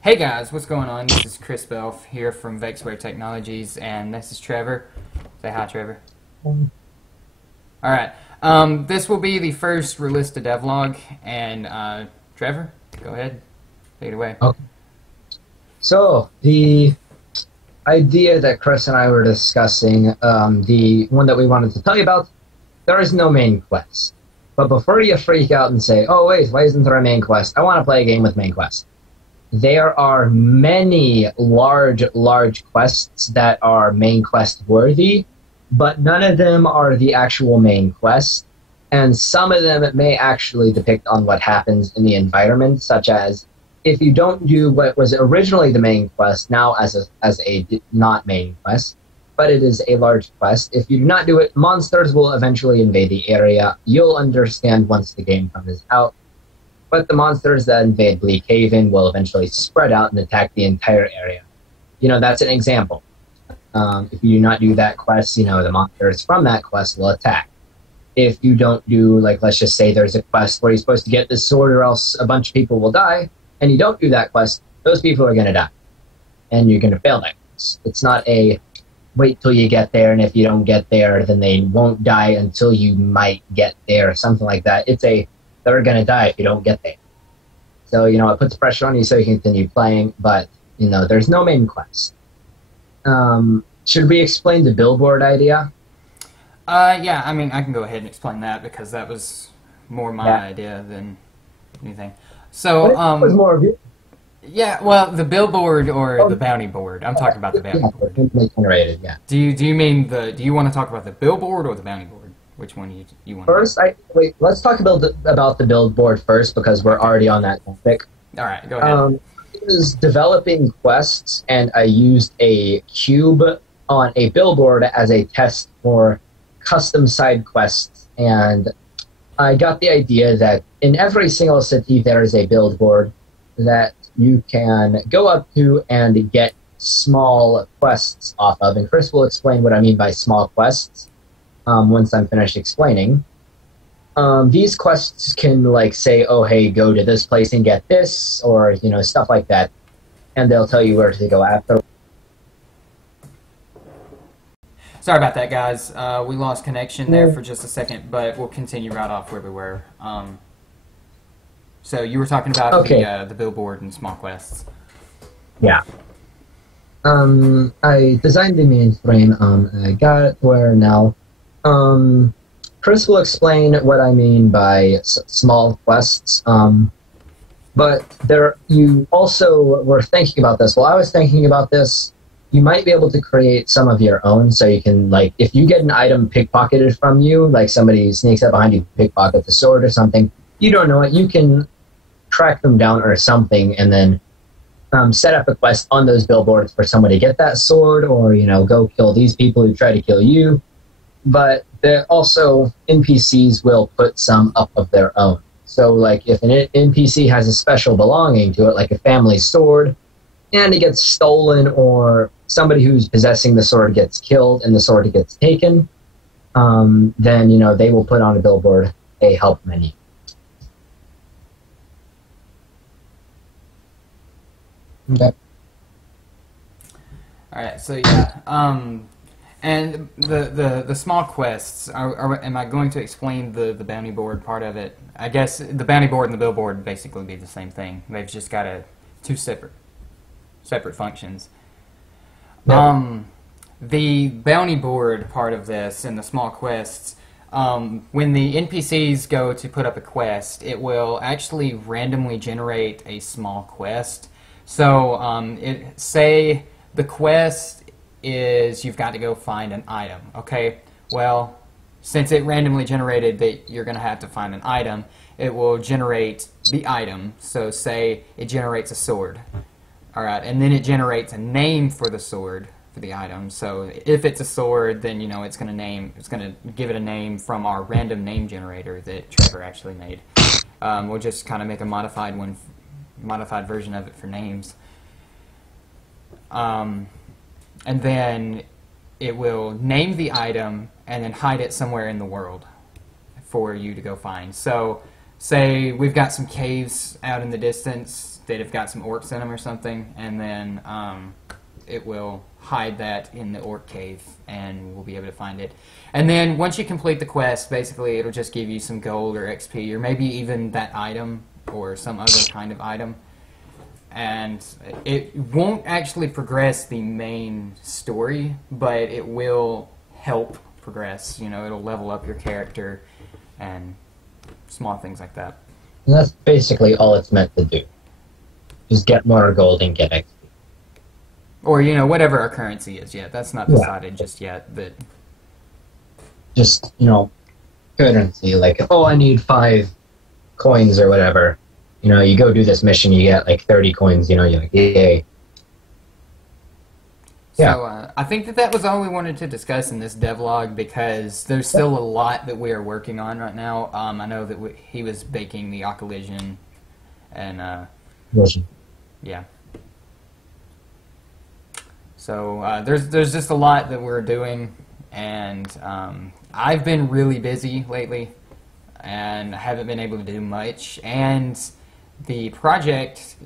Hey guys, what's going on? This is Chris Belf here from Vexware Technologies, and this is Trevor. Say hi, Trevor. Alright, this will be the first Realista devlog, and Trevor, go ahead, take it away. Okay. So, the idea that Chris and I were discussing, the one that we wanted to tell you about, there is no main quest. But before you freak out and say, oh wait, why isn't there a main quest? I want to play a game with main quest. There are many large quests that are main quest worthy, but none of them are the actual main quest. And some of them may actually depict on what happens in the environment, such as if you don't do what was originally the main quest, now as a not main quest, but it is a large quest. If you do not do it, monsters will eventually invade the area. You'll understand once the game comes out. But the monsters that invade Bleak Haven will eventually spread out and attack the entire area. You know, that's an example. If you do not do that quest, you know, the monsters from that quest will attack. If you don't do, like, let's just say there's a quest where you're supposed to get this sword or else a bunch of people will die, and you don't do that quest, those people are going to die. And you're going to fail that quest. It's not a wait till you get there, and if you don't get there, then they won't die until you might get there, or something like that. It's a they're going to die if you don't get there. So, you know, it puts pressure on you so you can continue playing, but, you know, there's no main quest. Should we explain the billboard idea? Yeah, I mean, I can go ahead and explain that because that was more my idea than anything. So, It was more of you. Yeah, well, the billboard or the bounty board. I'm talking about the bounty board. Generated, yeah. Do you mean do you want to talk about the billboard or the bounty board? Which one you want? First, let's talk about the billboard first because we're already on that topic. All right, go ahead. I was developing quests, and I used a cube on a billboard as a test for custom side quests, and I got the idea that in every single city there is a billboard that you can go up to and get small quests off of, and Chris will explain what I mean by small quests once I'm finished explaining. These quests can, like, say, oh, hey, go to this place and get this, or, you know, stuff like that, and they'll tell you where to go after. Sorry about that, guys. We lost connection there for just a second, but we'll continue right off where we were. So you were talking about the billboard and small quests. Yeah. I designed the mainframe. I got it where now. Chris will explain what I mean by small quests. But you also were thinking about this. While I was thinking about this, you might be able to create some of your own, so you can, like, if you get an item pickpocketed from you, like somebody sneaks up behind you, pickpocket the sword or something, you don't know it, you can track them down or something, and then set up a quest on those billboards for somebody to get that sword, or, you know, go kill these people who try to kill you. But also NPCs will put some up of their own. So, like, if an NPC has a special belonging to it, like a family sword, and it gets stolen, or somebody who's possessing the sword gets killed and the sword gets taken, then, you know, they will put on a billboard a help menu. Okay. All right, so yeah, and the small quests. Am I going to explain the bounty board part of it? I guess the bounty board and the billboard basically be the same thing. They've just got two separate functions. Yeah. The bounty board part of this and the small quests. When the NPCs go to put up a quest, it will actually randomly generate a small quest. So, say the quest is you've got to go find an item. Okay, well, since it randomly generated that you're going to have to find an item, it will generate the item. So, say it generates a sword. All right, and then it generates a name for the sword for the item. So, if it's a sword, then, you know, it's going to give it a name from our random name generator that Trevor actually made. We'll just kind of make a modified version of it for names. And then it will name the item and then hide it somewhere in the world for you to go find. So say we've got some caves out in the distance that have got some orcs in them or something, and then it will hide that in the orc cave, and we'll be able to find it. And then once you complete the quest, basically it'll just give you some gold or XP, or maybe even that item or some other kind of item. And it won't actually progress the main story, but it will help progress. You know, it'll level up your character and small things like that. And that's basically all it's meant to do. Just get more gold and get XP. Or, you know, whatever our currency is yet. That's not decided just yet. But just, you know, currency. Like, oh, I need 5 coins or whatever. You know, you go do this mission, you get like 30 coins, you know, you're like, yay. Yeah. So, I think that was all we wanted to discuss in this devlog, because there's still a lot that we are working on right now. I know that he was baking the Occollision, and, yeah. So, there's just a lot that we're doing, and I've been really busy lately, and I haven't been able to do much, and the project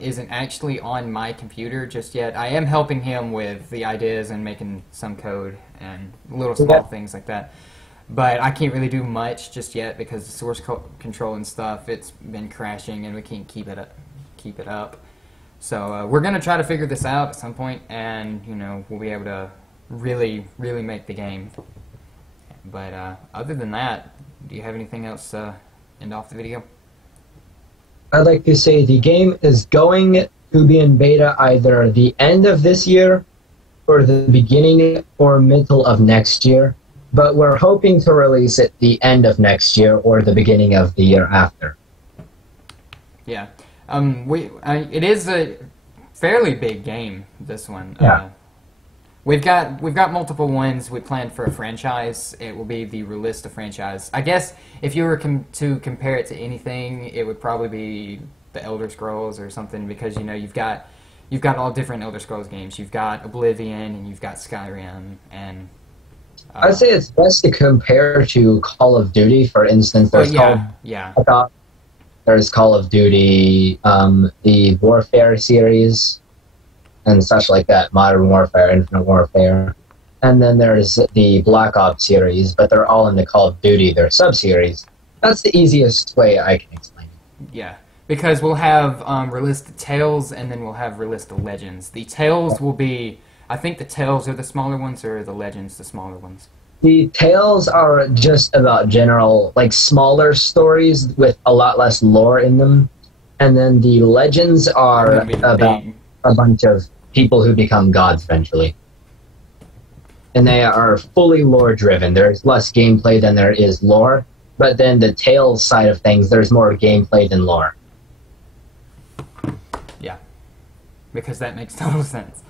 isn't actually on my computer just yet. I am helping him with the ideas and making some code and little small things like that. But I can't really do much just yet because the source control and stuff, it's been crashing and we can't keep it up. So we're going to try to figure this out at some point, and you know, we'll be able to really make the game. But other than that, do you have anything else to end off the video? I'd like to say the game is going to be in beta either the end of this year or the beginning or middle of next year, but we're hoping to release it the end of next year or the beginning of the year after. Yeah. It is a fairly big game, this one. Yeah. We've got multiple ones we planned for a franchise. It will be the Realista franchise. I guess if you were to compare it to anything, it would probably be the Elder Scrolls or something, because you know you've got all different Elder Scrolls games. You've got Oblivion and you've got Skyrim, and I'd say it's best to compare to Call of Duty, for instance. There's there's Call of Duty, the Warfare series, and such like that, Modern Warfare, Infinite Warfare. And then there's the Black Ops series, but they're all in the Call of Duty, they're sub-series. That's the easiest way I can explain it. Yeah, because we'll have Realista Tales, and then we'll have Realista Legends. The Tales will be, I think the Tales are the smaller ones, or the Legends the smaller ones? The Tales are just about general, like, smaller stories with a lot less lore in them. And then the Legends are about a bunch of people who become gods eventually. And they are fully lore-driven. There's less gameplay than there is lore, but then the Tales side of things, there's more gameplay than lore. Yeah, because that makes total sense.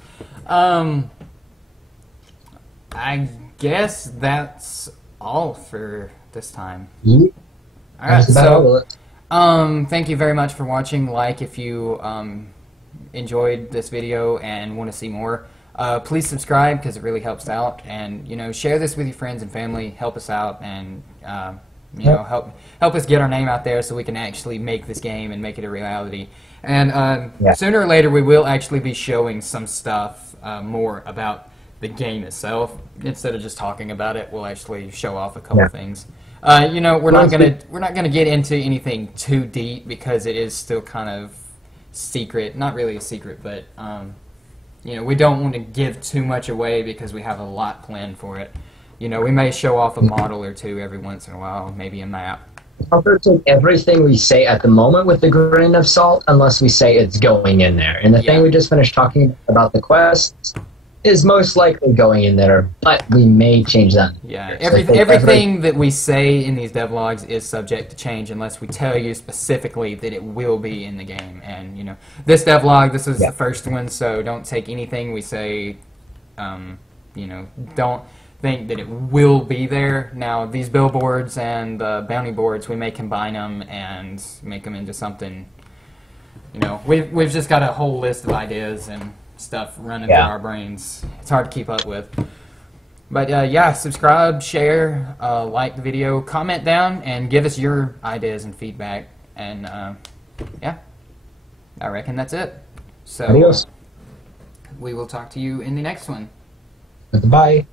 I guess that's all for this time. Yeah. Alright, so thank you very much for watching. Like if you enjoyed this video and want to see more. Please subscribe, because it really helps out, and you know, share this with your friends and family. Help us out, and you know, help us get our name out there so we can actually make this game and make it a reality. And sooner or later, we will actually be showing some stuff more about the game itself. Instead of just talking about it, we'll actually show off a couple things. You know, we're not gonna get into anything too deep, because it is still kind of secret. Not really a secret, but you know, we don't want to give too much away because we have a lot planned for it. You know, we may show off a model or two every once in a while, maybe a map. I'll take everything we say at the moment with a grain of salt, unless we say it's going in there. And the thing we just finished talking about, the quests, is most likely going in there, but we may change that. Yeah, everything that we say in these devlogs is subject to change unless we tell you specifically that it will be in the game. And you know, this devlog, this is the first one, so don't take anything we say. You know, don't think that it will be there. Now, these billboards and the bounty boards, we may combine them and make them into something. You know, we've just got a whole list of ideas and stuff running through our brains. It's hard to keep up with. But yeah, subscribe, share, like the video, comment down, and give us your ideas and feedback. And yeah, I reckon that's it. So Adios. we will talk to you in the next one. Goodbye.